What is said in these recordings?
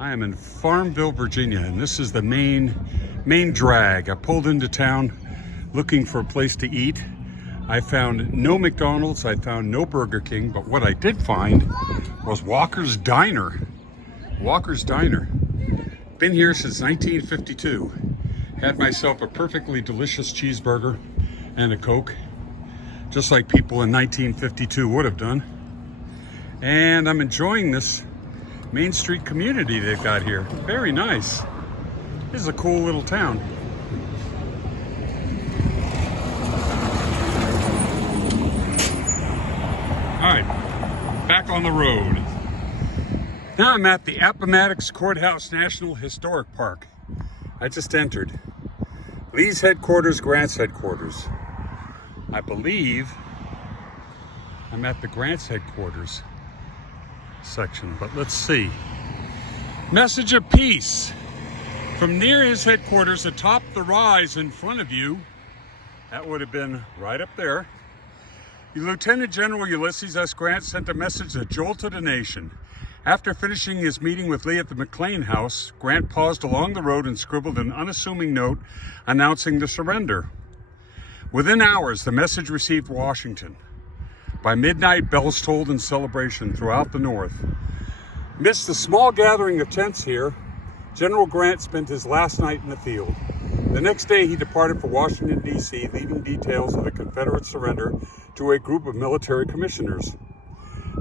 I am in Farmville, Virginia, and this is the main drag. I pulled into town looking for a place to eat. I found no McDonald's, I found no Burger King, but what I did find was Walker's Diner. Walker's Diner. Been here since 1952. Had myself a perfectly delicious cheeseburger and a Coke, just like people in 1952 would have done. And I'm enjoying this Main Street community they've got here. Very nice. This is a cool little town. All right, back on the road. Now I'm at the Appomattox Courthouse National Historic Park. I just entered. Lee's headquarters, Grant's headquarters. I believe I'm at the Grant's headquarters section, but let's see. Message of peace. From near his headquarters atop the rise in front of you, that would have been right up there, Lieutenant General Ulysses S. Grant sent a message that jolted a nation. After finishing his meeting with Lee at the McLean House, Grant paused along the road and scribbled an unassuming note announcing the surrender. Within hours, the message received Washington. By midnight, bells tolled in celebration throughout the North. Amidst the small gathering of tents here, General Grant spent his last night in the field. The next day, he departed for Washington, D.C., leaving details of the Confederate surrender to a group of military commissioners.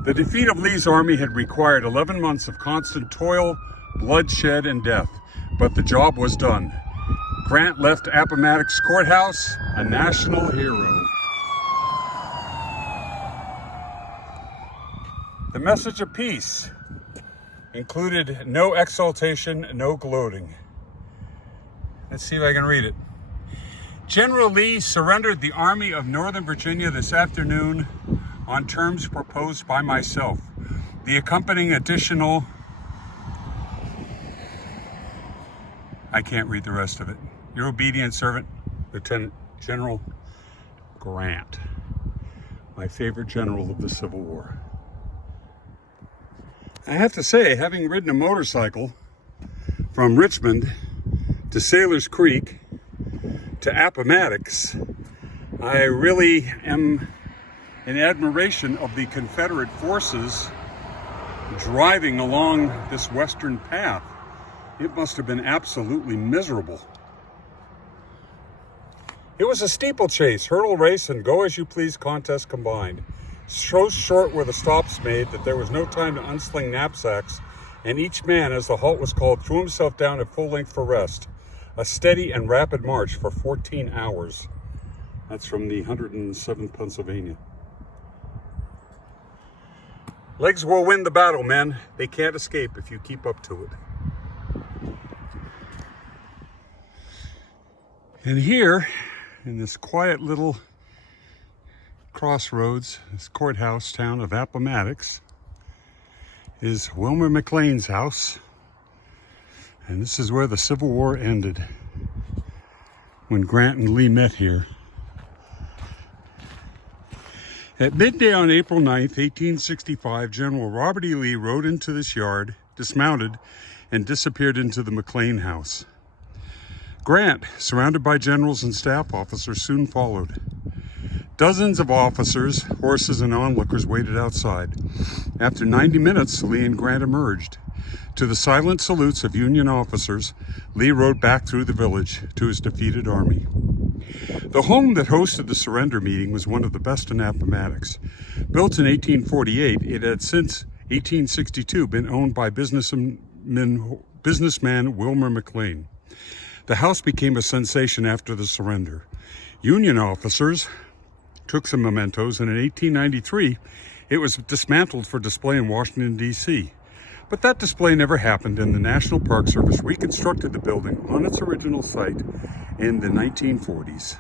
The defeat of Lee's army had required 11 months of constant toil, bloodshed, and death, but the job was done. Grant left Appomattox Courthouse a national hero. The message of peace included no exaltation, no gloating. Let's see if I can read it. General Lee surrendered the Army of Northern Virginia this afternoon on terms proposed by myself. The accompanying additional... I can't read the rest of it. Your obedient servant, Lieutenant General Grant, my favorite general of the Civil War. I have to say, having ridden a motorcycle from Richmond to Sailor's Creek to Appomattox, I really am in admiration of the Confederate forces driving along this western path. It must have been absolutely miserable. It was a steeplechase, hurdle race, and go-as-you-please contest combined. So short were the stops made that there was no time to unsling knapsacks, and each man, as the halt was called, threw himself down at full length for rest. A steady and rapid march for 14 hours. That's from the 107th Pennsylvania. Legs will win the battle, men. They can't escape if you keep up to it. And here, in this quiet little crossroads, this courthouse town of Appomattox, is Wilmer McLean's house. And this is where the Civil War ended, when Grant and Lee met here. At midday on April 9th, 1865, General Robert E. Lee rode into this yard, dismounted, and disappeared into the McLean house. Grant, surrounded by generals and staff officers, soon followed. Dozens of officers, horses, and onlookers waited outside. After 90 minutes, Lee and Grant emerged. To the silent salutes of Union officers, Lee rode back through the village to his defeated army. The home that hosted the surrender meeting was one of the best in Appomattox. Built in 1848, it had since 1862 been owned by businessman Wilmer McLean. The house became a sensation after the surrender. Union officers took some mementos, and in 1893, it was dismantled for display in Washington, D.C. But that display never happened, and the National Park Service reconstructed the building on its original site in the 1940s.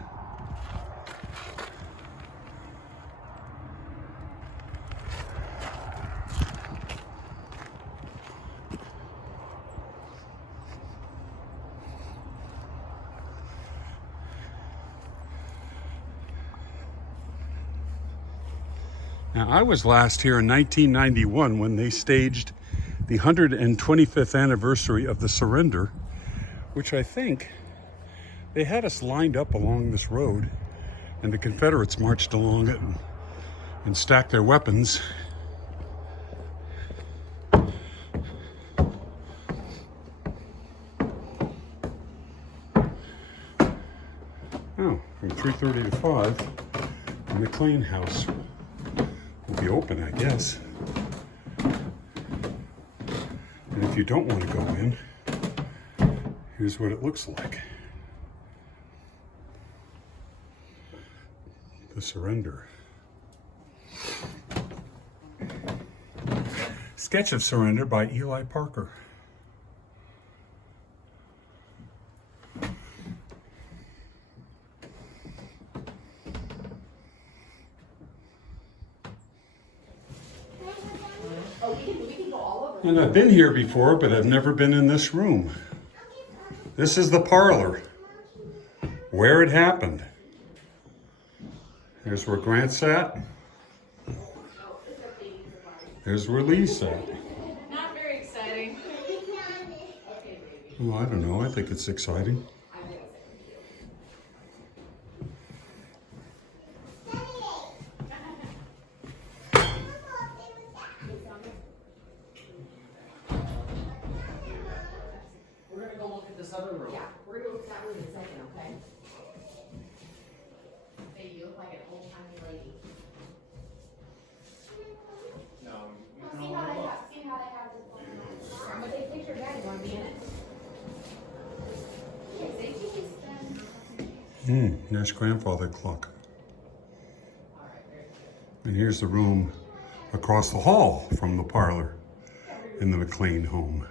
Now, I was last here in 1991 when they staged the 125th anniversary of the surrender, which I think they had us lined up along this road, and the Confederates marched along it and stacked their weapons. Oh, from 3:30 to 5, the McLean house will be open, I guess. And if you don't want to go in, here's what it looks like. The surrender. Sketch of Surrender by Eli Parker. And I've been here before, but I've never been in this room. This is the parlor, where it happened. There's where Grant sat. There's where Lee sat. Not very exciting. Oh, I don't know. I think it's exciting. We're gonna go look at this other room. Yeah, we're gonna look at that room in a second, okay? Hey, you look like an old-timey lady. No, you can See all how they look. have, see how they have this one? I'm gonna take a picture of that, you wanna be in it? Okay, say cheese then. There's grandfather clock. All right, very good. And here's the room across the hall from the parlor in the McLean home.